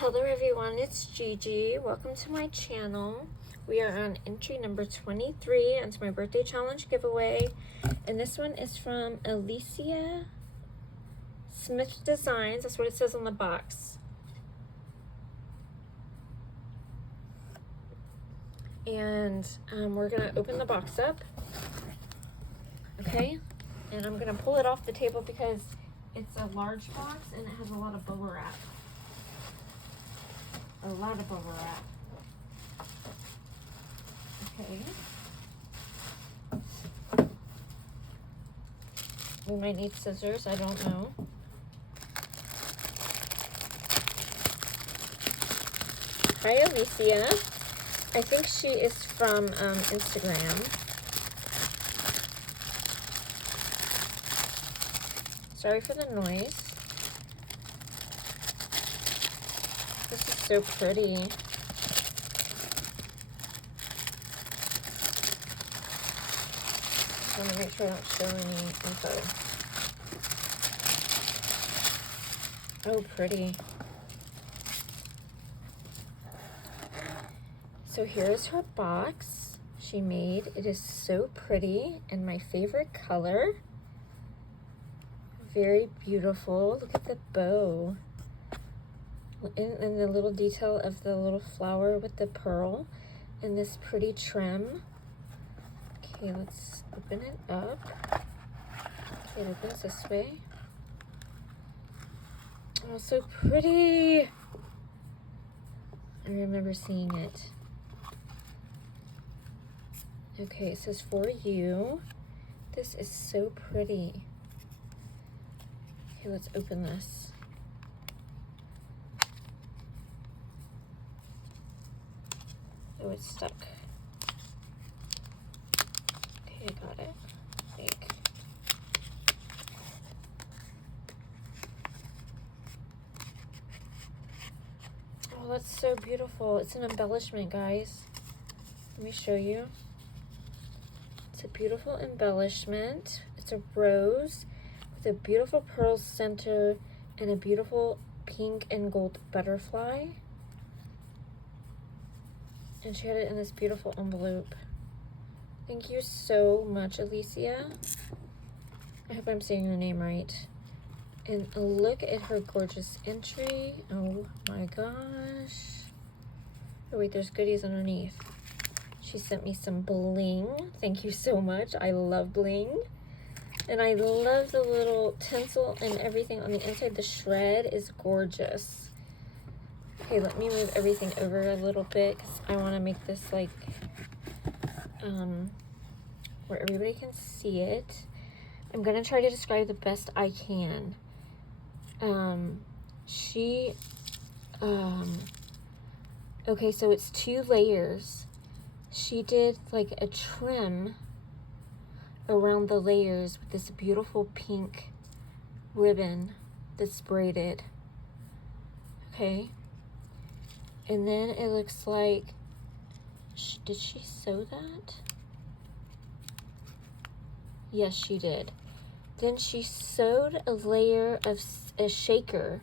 Hello everyone, it's Gigi. Welcome to my channel. We are on entry number 23 onto my birthday challenge giveaway. And this one is from Elecia Smith Designs. That's what it says on the box. And we're gonna open the box up. Okay, and I'm gonna pull it off the table because it's a large box and it has a lot of bubble wrap. A lot of bubble wrap. Okay. We might need scissors, I don't know. Hi, Elecia. I think she is from Instagram. Sorry for the noise. This is so pretty. I want to make sure I don't show any info. Oh, pretty. So here's her box she made. It is so pretty and my favorite color. Very beautiful. Look at the bow. And the little detail of the little flower with the pearl and this pretty trim. Okay, let's open it up. Okay, it opens this way. Oh, so pretty. I remember seeing it. Okay, it says for you. This is so pretty. Okay, let's open this. Oh, it's stuck. Okay, I got it. I think. Oh, that's so beautiful. It's an embellishment, guys. Let me show you. It's a beautiful embellishment. It's a rose with a beautiful pearl center and a beautiful pink and gold butterfly. And she had it in this beautiful envelope. Thank you so much, Elecia. I hope I'm saying your name right. And look at her gorgeous entry. Oh my gosh. Oh wait, there's goodies underneath. She sent me some bling. Thank you so much. I love bling. And I love the little tinsel and everything on the inside. The shred is gorgeous. Okay, let me move everything over a little bit because I want to make this like where everybody can see it. I'm gonna try to describe the best I can. Okay, so it's 2 layers. She did like a trim around the layers with this beautiful pink ribbon that's braided. Okay. And then it looks like, did she sew that? Yes, she did. Then she sewed a layer of a shaker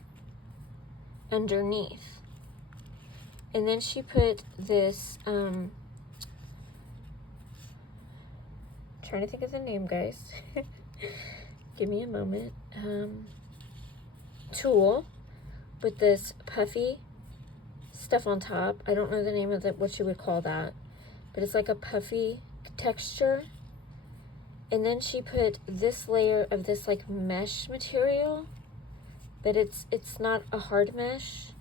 underneath. And then she put this, trying to think of the name, guys. Give me a moment. Tulle with this puffy stuff on top. I don't know the name of what you would call that, but it's like a puffy texture. And then she put this layer of this like mesh material, but it's not a hard mesh.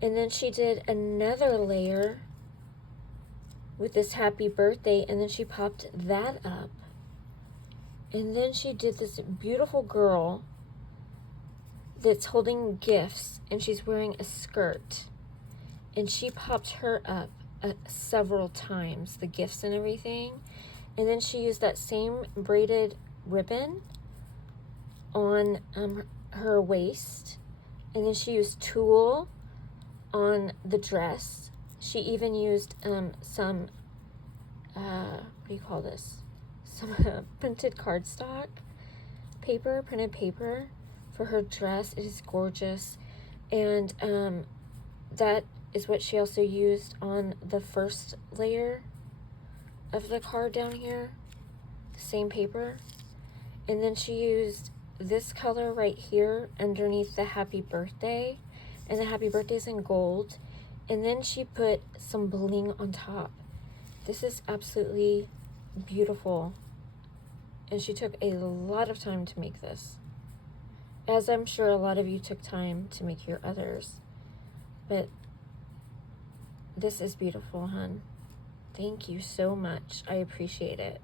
And then she did another layer with this happy birthday, and then she popped that up. And then she did this beautiful girl that's holding gifts, and she's wearing a skirt, and she popped her up several times, the gifts and everything. And then she used that same braided ribbon on her waist, and then she used tulle on the dress. She even used some what do you call this, some printed cardstock paper, printed paper for her dress. It is gorgeous. And that is what she also used on the first layer of the card down here, the same paper. And then she used this color right here underneath the happy birthday, and the happy birthday's in gold. And then she put some bling on top. This is absolutely beautiful, and she took a lot of time to make this, as I'm sure a lot of you took time to make your others. But this is beautiful, hun. Thank you so much. I appreciate it.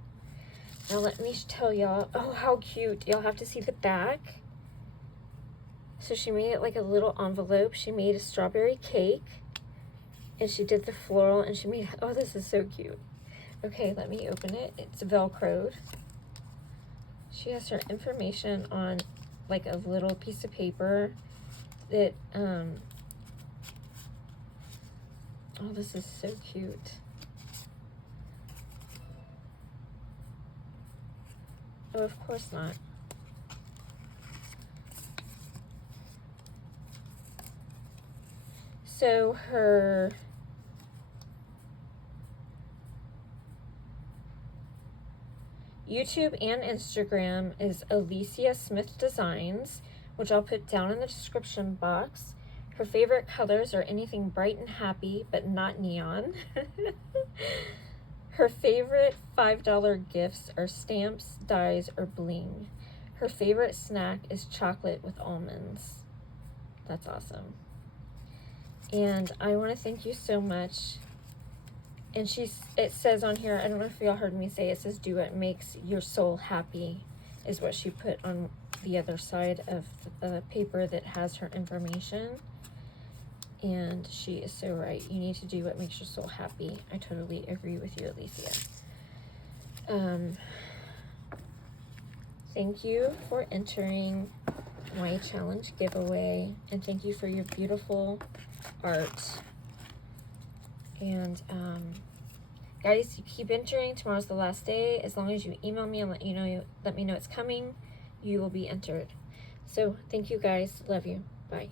Now let me tell y'all, oh, how cute. Y'all have to see the back. So she made it like a little envelope. She made a strawberry cake, and she did the floral, and she made, oh, this is so cute. Okay, let me open it. It's Velcroed. She has her information on like a little piece of paper that, oh, this is so cute. Oh, of course not. So her YouTube and Instagram is Elecia Smith Designs, which I'll put down in the description box. Her favorite colors are anything bright and happy, but not neon. Her favorite $5 gifts are stamps, dies, or bling. Her favorite snack is chocolate with almonds. That's awesome. And I want to thank you so much. And it says on here, I don't know if y'all heard me say, it says, do what makes your soul happy, is what she put on the other side of the paper that has her information. And she is so right. You need to do what makes your soul happy. I totally agree with you, Elecia. Thank you for entering my challenge giveaway. And thank you for your beautiful art. And guys, you keep entering. Tomorrow's the last day. As long as you email me and let me know it's coming, you will be entered. So thank you guys. Love you. Bye.